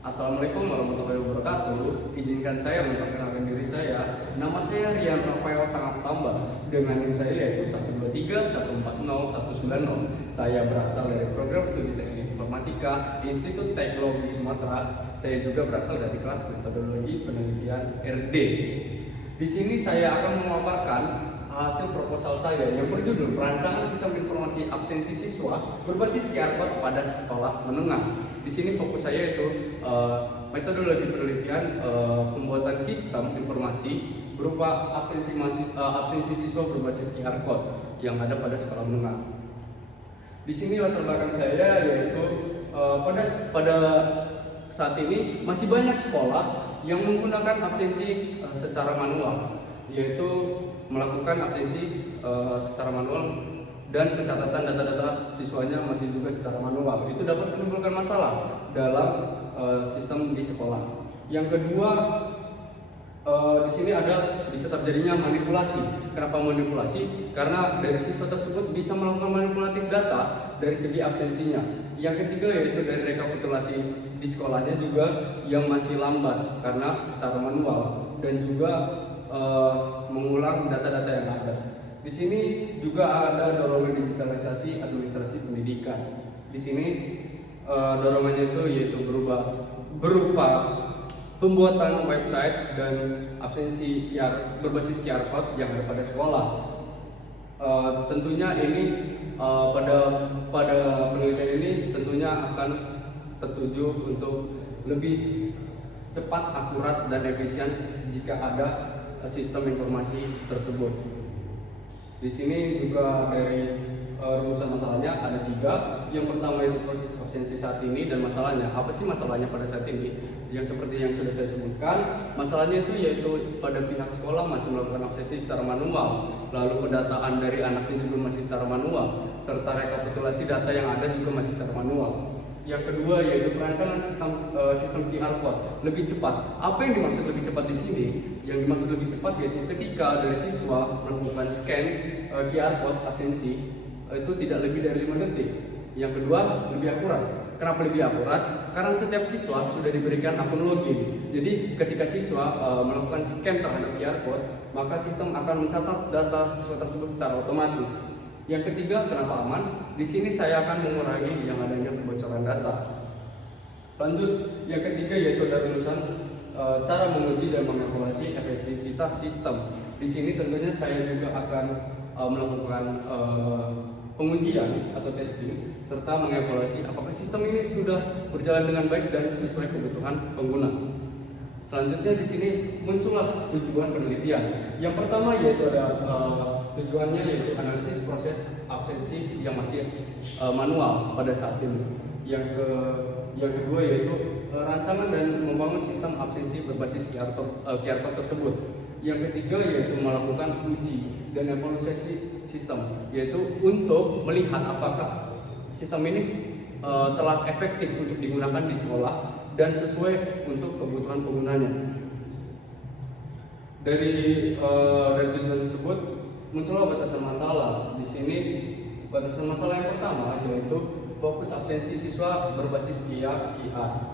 Assalamualaikum warahmatullahi wabarakatuh. Izinkan saya memperkenalkan diri saya. Nama saya Rian Rafael Sangat Tambah. Dengan NIM saya yaitu 123140190. Saya berasal dari program studi teknik informatika Institut Teknologi Sumatera. Saya juga berasal dari kelas metodologi penelitian RD. Di sini saya akan memaparkan hasil proposal saya yang berjudul Perancangan Sistem Informasi Absensi Siswa berbasis QR Code pada sekolah menengah. Di sini fokus saya itu metodologi penelitian pembuatan sistem informasi berupa absensi siswa berbasis QR Code yang ada pada sekolah menengah. Di sini latar belakang saya yaitu pada saat ini masih banyak sekolah yang menggunakan absensi secara manual, yaitu melakukan absensi secara manual dan pencatatan data-data siswanya masih juga secara manual. Itu dapat menimbulkan masalah dalam sistem di sekolah. Yang kedua, di sini bisa terjadinya manipulasi. Kenapa manipulasi? Karena dari siswa tersebut bisa melakukan manipulatif data dari segi absensinya. Yang ketiga yaitu dari rekapitulasi di sekolahnya juga yang masih lambat karena secara manual dan juga mengulang data-data yang ada. Di sini juga ada dorongan digitalisasi administrasi pendidikan. Di sini dorongannya itu yaitu berupa pembuatan website dan absensi berbasis QR Code yang ada pada sekolah. Tentunya ini pada penelitian ini tentunya akan tertuju untuk lebih cepat, akurat, dan efisien jika ada sistem informasi tersebut. Di sini juga dari rumusan masalahnya ada 3. Yang pertama itu proses absensi saat ini dan masalahnya. Apa sih masalahnya pada saat ini? Yang seperti yang sudah saya sebutkan, masalahnya itu yaitu pada pihak sekolah masih melakukan absensi secara manual, lalu pendataan dari anaknya juga masih secara manual, serta rekapitulasi data yang ada juga masih secara manual. Yang kedua yaitu perancangan sistem QR Code lebih cepat. Apa yang dimaksud lebih cepat di sini? Yang dimaksud lebih cepat yaitu ketika dari siswa melakukan scan QR Code absensi itu tidak lebih dari 5 detik. Yang kedua lebih akurat. Kenapa lebih akurat? Karena setiap siswa sudah diberikan akun login. Jadi ketika siswa melakukan scan terhadap QR Code, maka sistem akan mencatat data siswa tersebut secara otomatis. Yang ketiga, kenapa aman? Di sini saya akan mengurangi yang adanya kebocoran data. Lanjut, yang ketiga yaitu ada rumusan cara menguji dan mengevaluasi efektivitas sistem. Di sini tentunya saya juga akan melakukan pengujian atau testing serta mengevaluasi apakah sistem ini sudah berjalan dengan baik dan sesuai kebutuhan pengguna. Selanjutnya di sini muncullah tujuan penelitian. Yang pertama yaitu ada tujuannya yaitu analisis proses absensi yang masih manual pada saat ini. Yang kedua yaitu rancangan dan membangun sistem absensi berbasis QR Code tersebut. Yang ketiga yaitu melakukan uji dan evaluasi sistem, yaitu untuk melihat apakah sistem ini telah efektif untuk digunakan di sekolah dan sesuai untuk kebutuhan penggunanya. Dari tujuan tersebut muncullah batasan masalah. Di sini batasan masalah yang pertama yaitu fokus absensi siswa berbasis via QR.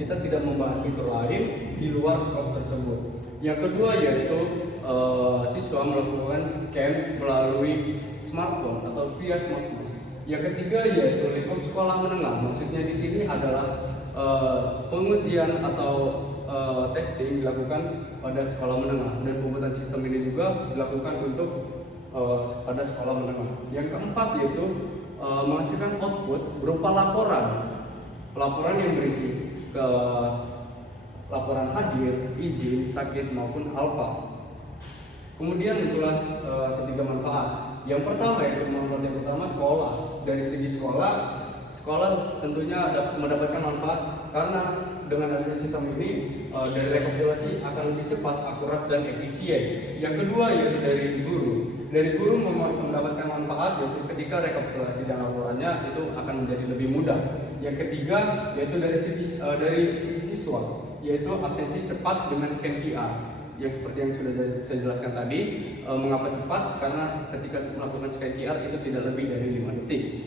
Kita tidak membahas fitur lain di luar skop tersebut. Yang kedua yaitu siswa melakukan scan melalui smartphone atau via smartphone. Yang ketiga yaitu lingkup sekolah menengah. Maksudnya di sini adalah pengujian atau testing dilakukan pada sekolah menengah dan pembuatan sistem ini juga dilakukan untuk pada sekolah menengah. Yang keempat yaitu menghasilkan output berupa laporan yang berisi laporan hadir, izin, sakit maupun alfa. Kemudian muncullah ketiga manfaat. Yang pertama yaitu manfaat yang pertama sekolah. Dari segi sekolah tentunya mendapatkan manfaat karena dengan adanya sistem ini dari rekapitulasi akan lebih cepat, akurat, dan efisien. Yang kedua yaitu dari guru. Dari guru mendapatkan manfaat yaitu ketika rekapitulasi dan laporannya itu akan menjadi lebih mudah. Yang ketiga yaitu dari sisi siswa, yaitu absensi cepat dengan scan QR. Yang seperti yang sudah saya jelaskan tadi, mengapa cepat? Karena ketika melakukan scan QR itu tidak lebih dari 5 detik.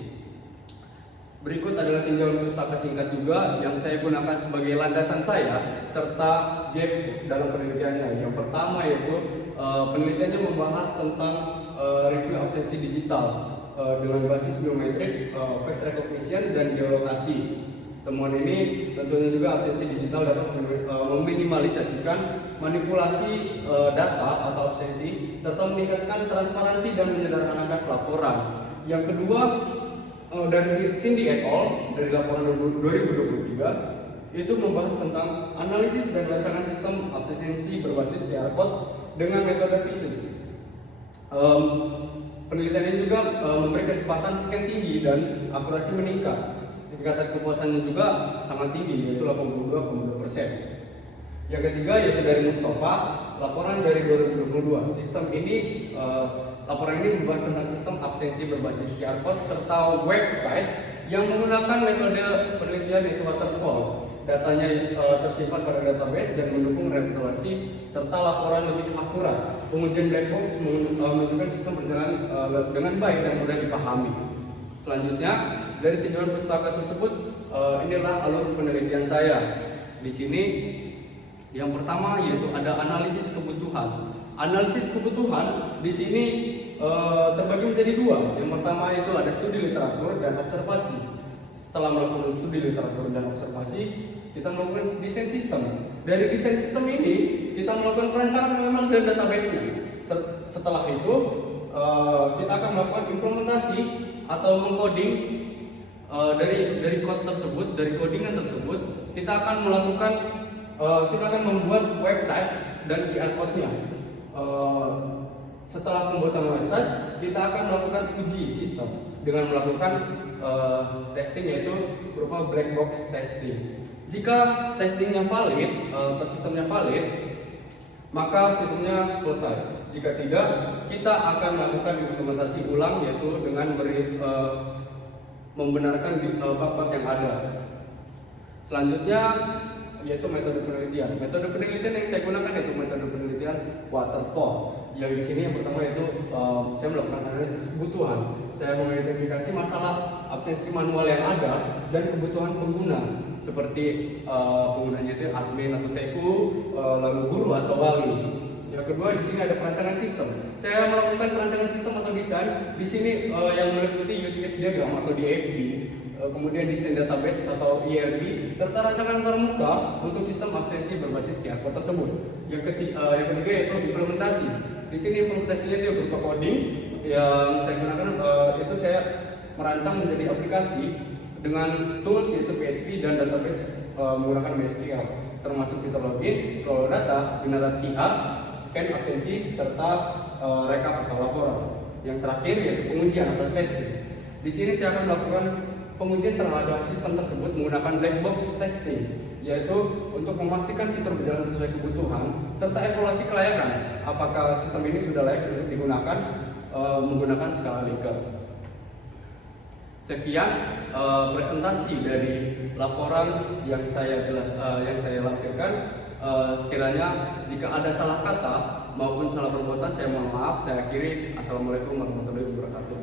Berikut adalah tinjauan pustaka singkat juga yang saya gunakan sebagai landasan saya serta gap dalam penelitiannya. Yang pertama yaitu penelitiannya membahas tentang review absensi digital dengan basis biometrik, face recognition, dan geolokasi. Temuan ini tentunya juga absensi digital dapat meminimalisasikan manipulasi data atau absensi serta meningkatkan transparansi dan menyederhanakan pelaporan. Yang kedua, dari Cindy et al. Dari laporan 2023 itu membahas tentang analisis dan rancangan sistem absensi berbasis QR code dengan metode PISUS. Penelitian ini juga memberi kecepatan scan tinggi dan akurasi meningkat. Tingkatan kepuasannya juga sangat tinggi, yaitu 82,2%. Yang ketiga yaitu dari Mustafa, laporan dari 2022. Laporan ini membahas tentang sistem absensi berbasis QR code serta website yang menggunakan metode penelitian yaitu waterfall. Datanya tersimpan pada database dan mendukung rekapitulasi serta laporan lebih akurat. Pengujian black box menunjukkan sistem berjalan dengan baik dan mudah dipahami. Selanjutnya, dari tinjauan pustaka tersebut, inilah alur penelitian saya. Di sini, yang pertama yaitu ada analisis kebutuhan. Analisis kebutuhan di sini terbagi menjadi dua. Yang pertama itu ada studi literatur dan observasi. Setelah melakukan studi literatur dan observasi, kita melakukan desain sistem. Dari desain sistem ini, kita melakukan perancangan ML dan database-nya. Setelah itu, kita akan melakukan implementasi atau mengcoding dari code tersebut, dari codingan tersebut, kita akan membuat website dan QR code-nya. Setelah pembuatan website, kita akan melakukan uji sistem dengan melakukan testing yaitu berupa black box testing. Jika testingnya valid, sistemnya valid, maka sistemnya selesai. Jika tidak, kita akan melakukan implementasi ulang yaitu dengan membenarkan bug-bug yang ada. Selanjutnya yaitu metode penelitian. Metode penelitian yang saya gunakan yaitu metode penelitian waterfall. Yang di sini yang pertama itu saya melakukan analisis kebutuhan. Saya mengidentifikasi masalah absensi manual yang ada dan kebutuhan pengguna seperti penggunanya itu admin atau TU, lalu guru atau wali. Yang kedua di sini ada perancangan sistem. Saya melakukan perancangan sistem atau desain. Di sini yang meliputi use case diagram atau DFD. Kemudian desain database atau ERB serta rancangan antarmuka untuk sistem absensi berbasis QR code tersebut. Yang ketiga yaitu implementasi. Di sini implementasinya itu berupa coding yang saya gunakan itu saya merancang menjadi aplikasi dengan tools yaitu PHP dan database menggunakan MySQL, termasuk fitur login, kelola data, generate QR, scan absensi serta rekap atau laporan. Yang terakhir yaitu pengujian atau testing. Di sini saya akan melakukan pengujian terhadap sistem tersebut menggunakan black box testing, yaitu untuk memastikan fitur berjalan sesuai kebutuhan serta evaluasi kelayakan apakah sistem ini sudah layak untuk digunakan menggunakan skala Likert. Sekian presentasi dari laporan yang saya lampirkan. Sekiranya jika ada salah kata maupun salah perbuatan saya mohon maaf. Saya akhiri. Assalamualaikum warahmatullahi wabarakatuh.